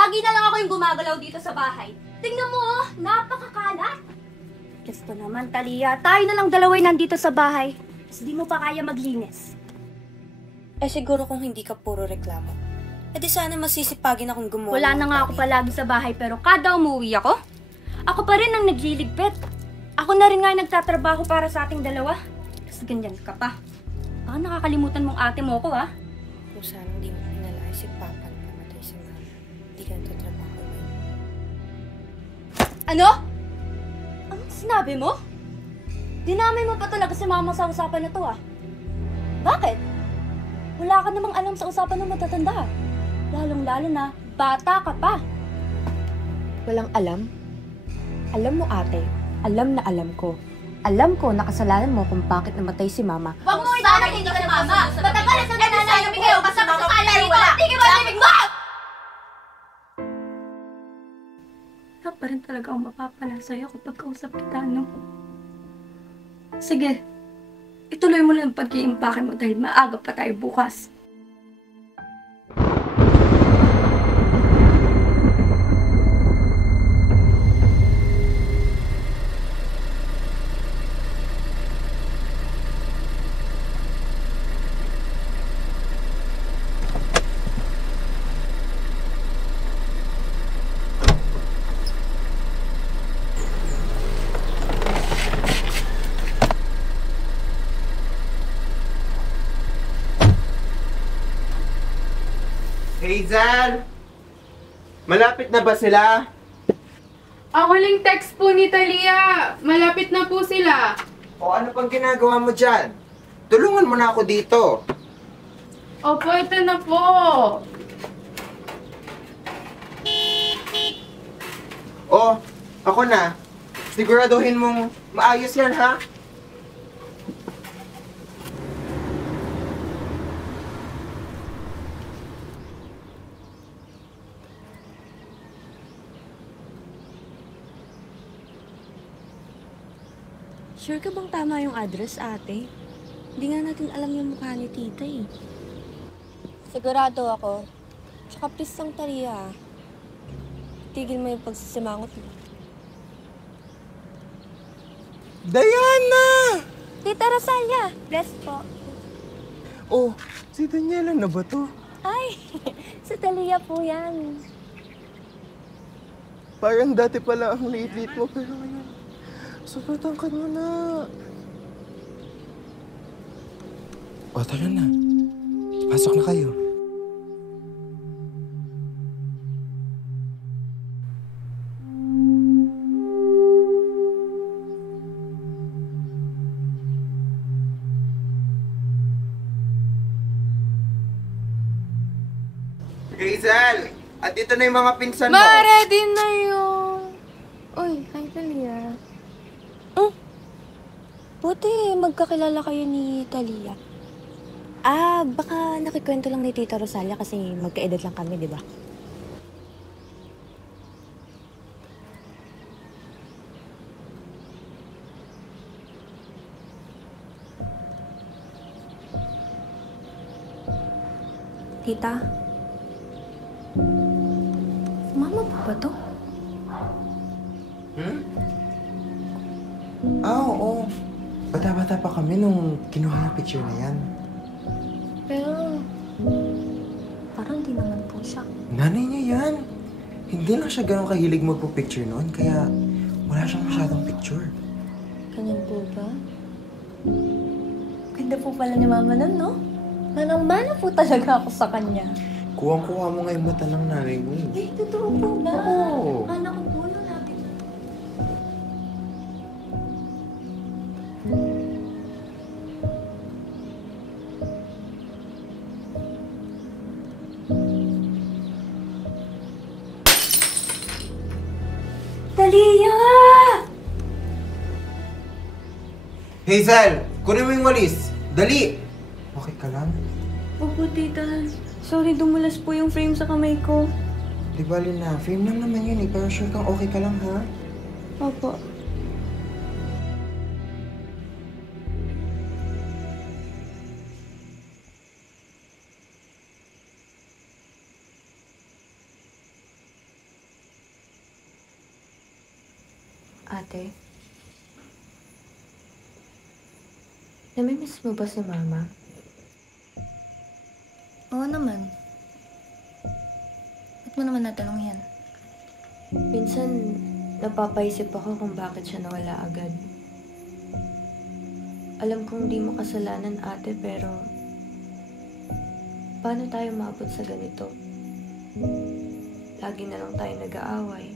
Lagi na lang ako yung gumagalaw dito sa bahay. Tingnan mo oh, napakakalat. Gusto naman, Talia, tayo na lang dalaway nandito sa bahay. Tapos di mo pa kaya maglinis. Siguro kung hindi ka puro reklamo. Di sana masisipagin akong gumawa. Wala na nga ako palagi sa bahay pero kada umuwi ako, ako pa rin ang nagliligpit. Ako na rin nga yung nagtatrabaho para sa ating dalawa. Tapos ganyan ka pa. Baka nakakalimutan mong ate mo ko ha. Kung sana hindi mo pinalaki si Papa na namatay si Mama. Hindi ka nagtatrabaho ngayon. Ano? Anong sinabi mo? Dinamay mo pa talaga si Mama sa usapan na to ah. Bakit? Wala ka namang alam sa usapan ng matatanda. Lalong-lalo na, bata ka pa. Walang alam? Alam mo ate, alam na alam ko. Alam ko na kasalanan mo kung bakit namatay si Mama. Huwag mo itanong hindi ka Mama. Matagal na nananayaw kayo kasama sa kala dito. Tingin mo ang mo! Wala pa rin talaga akong mapapala sa'yo kapag kausap kita, no? Sige, ituloy mo lang ang pag-iimpake mo dahil maaga pa tayo bukas. Hazel! Malapit na ba sila? Ako lang text po ni Talia. Malapit na po sila. O ano pang ginagawa mo dyan? Tulungan mo na ako dito. Opo, ito na po. O, ako na. Siguraduhin mong maayos yan, ha? Sure ka bang tama yung address, ate? Hindi nga natin alam yung mukha ni tita eh. Sigurado ako. Tsaka please lang, Talia. Tigil mo yung pagsisimangot mo. Diana! Tita Rosalia, bless po. Oh, si Daniela na ba to? Ay, sa Talia po yan. Parang dati pala ang liit-liit mo, pero ngayon, sobrang tangkad mo na. O, tara na. Pasok na kayo. Hazel! At dito na yung mga pinsan mo. Ma-ready na yun. Uy, hi Talia. Buti magkakilala kayo ni Talia. Baka nakikwento lang ni Tita Rosalia kasi magkaedad lang kami, di ba? Tita? Mama po ba to? Oo. Bata-bata pa kami nung kinuha yung picture na yan. Pero, parang di naman po siya. Nanay niya yan. Hindi lang siya ganun kahilig magpo-picture noon, kaya wala siyang masyadong picture. Ganun po ba? Ganda po pala ni Mama nun, no? Manang-mana po talaga ako sa kanya. Kuwang-kuha mo nga yung mata ng nanay mo. Eh, totoo po ba? Oo. Mana ko po nung natin. Talia! Hazel! Kunin mo yung walis. Dali! Okay ka lang? Opo, tita. Sorry, dumulas po yung frame sa kamay ko. Di bali na. Frame lang naman yun eh. Pero sure kang okay ka lang, ha? Opo. Ate? Namimiss mo ba si Mama? Oo naman. Ba't mo naman natanong yan? Minsan, napapaisip ako kung bakit siya nawala agad. Alam kong di mo kasalanan, ate, pero paano tayo maabot sa ganito? Lagi na lang tayo nag-aaway.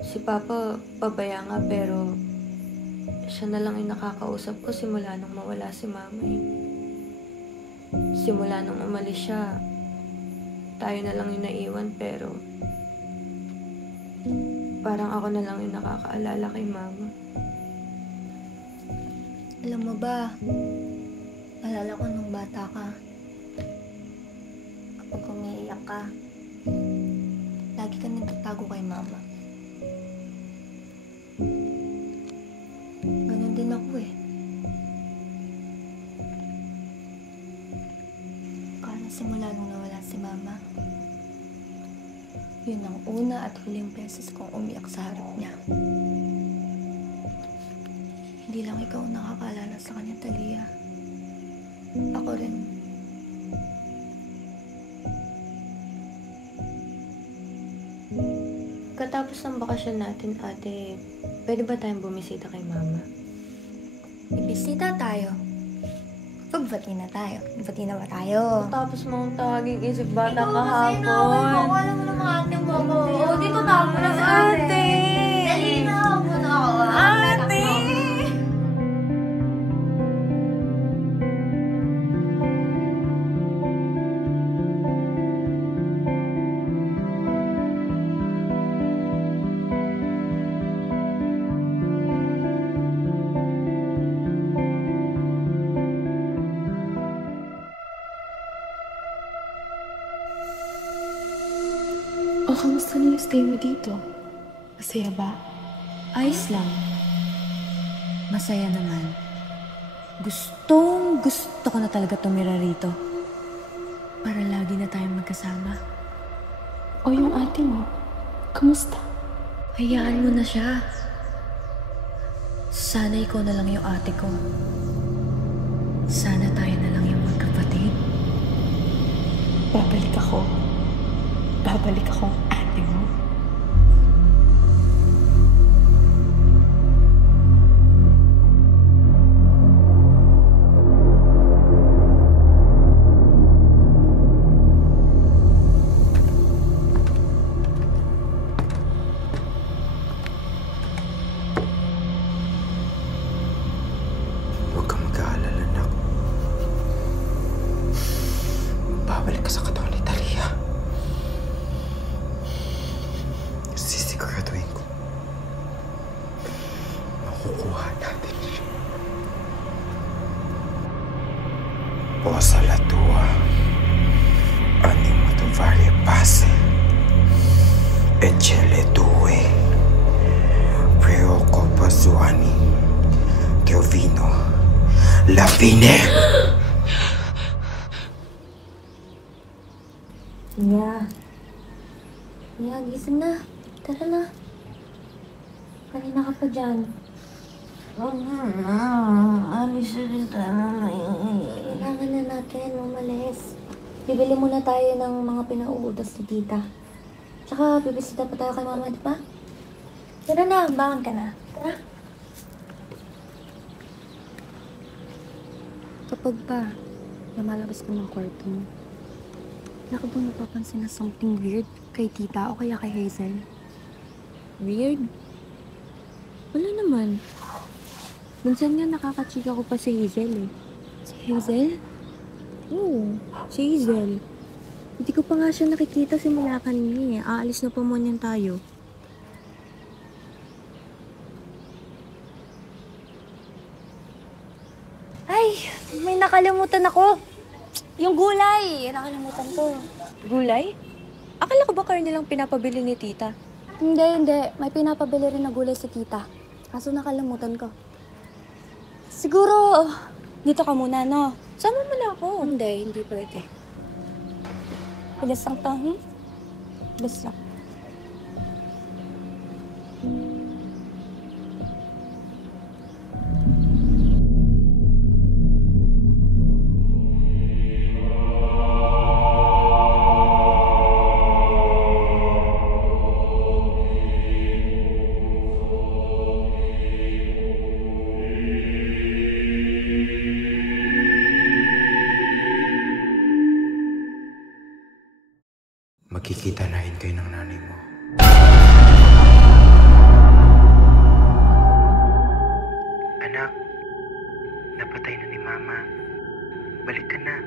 Si Papa, pabaya nga, pero siya na lang yung nakakausap ko simula nung mawala si Mama eh. Simula nung umalis siya, tayo na lang yung naiwan, pero parang ako na lang yung nakakaalala kay Mama. Alam mo ba, alala ko nung bata ka. Kapag umiiyak ka, lagi ka nagtatago kay Mama. Ganun din ako eh. Kaya simula nung nawala si Mama, yun ang una at huling beses kong umiyak sa harap niya. Hindi lang ikaw ang nakakaalala sa kanya, Talia. Ako rin. Katapos ng bakasyon natin, ate, pwede ba tayong bumisita kay Mama? Ibisita tayo. Pagbati na tayo. Bati na ba tayo? Tapos mong tawaging isip bata Alam mo kahapon. naman ate mo ako. Oo, dito na ako na si ate. Dali na ako na ako. Ate! O, kamusta na yung stay mo dito? Masaya ba? Ayos lang. Masaya naman. Gusto ko na talaga tumira rito. Para lagi na tayong magkasama. O yung ate mo? Kamusta? Hayaan mo na siya. Sana ikaw na lang yung ate ko. Sana tayo na lang yung magkapatid. Babalik ako. Babalik akong ate mo. Huwag kang mag-aalala, anak. Babalik ka sa katawan ni Talia. Sisiguraduhin ko. Makukuha natin siya. Posa la tua. Anima tu varie passe. E ce le due. Preoccupa suani. Che ho vino. La fine. Mia, gising na. Tara na. Kanina ka pa dyan. Alis na rin tayo mamaya. Kailangan na natin umalis. Bibili muna tayo ng mga pinauudas ni tita. Tsaka bibisita pa tayo kay mama, di ba? Tara na, bangon ka na. Tara. Kapag ba lumalabas ka ng kwarto mo, wala ka bang napapansin na something weird kay tita o kaya kay Hazel? Weird? Wala naman. Minsan nga nakakachika ko pa si Hazel eh. Si Hazel? Oo, si Hazel. Hindi ko pa nga siya nakikita simula kanina eh. Aalis na pa muna tayo. Ay, may nakalimutan ako. Yung gulay. Nakalimutan ko. Gulay? Akala ko ba karne lang pinapabili ni tita? Hindi. May pinapabili rin na gulay si tita. Kaso nakalimutan ko. Siguro, dito ka muna, no? Sama mo na ako. Hindi pwede. Bilis lang to, Bilis lang. magkikita na rin kayo ng nanay mo. Anak, napatay na ni Mama. Balik ka na.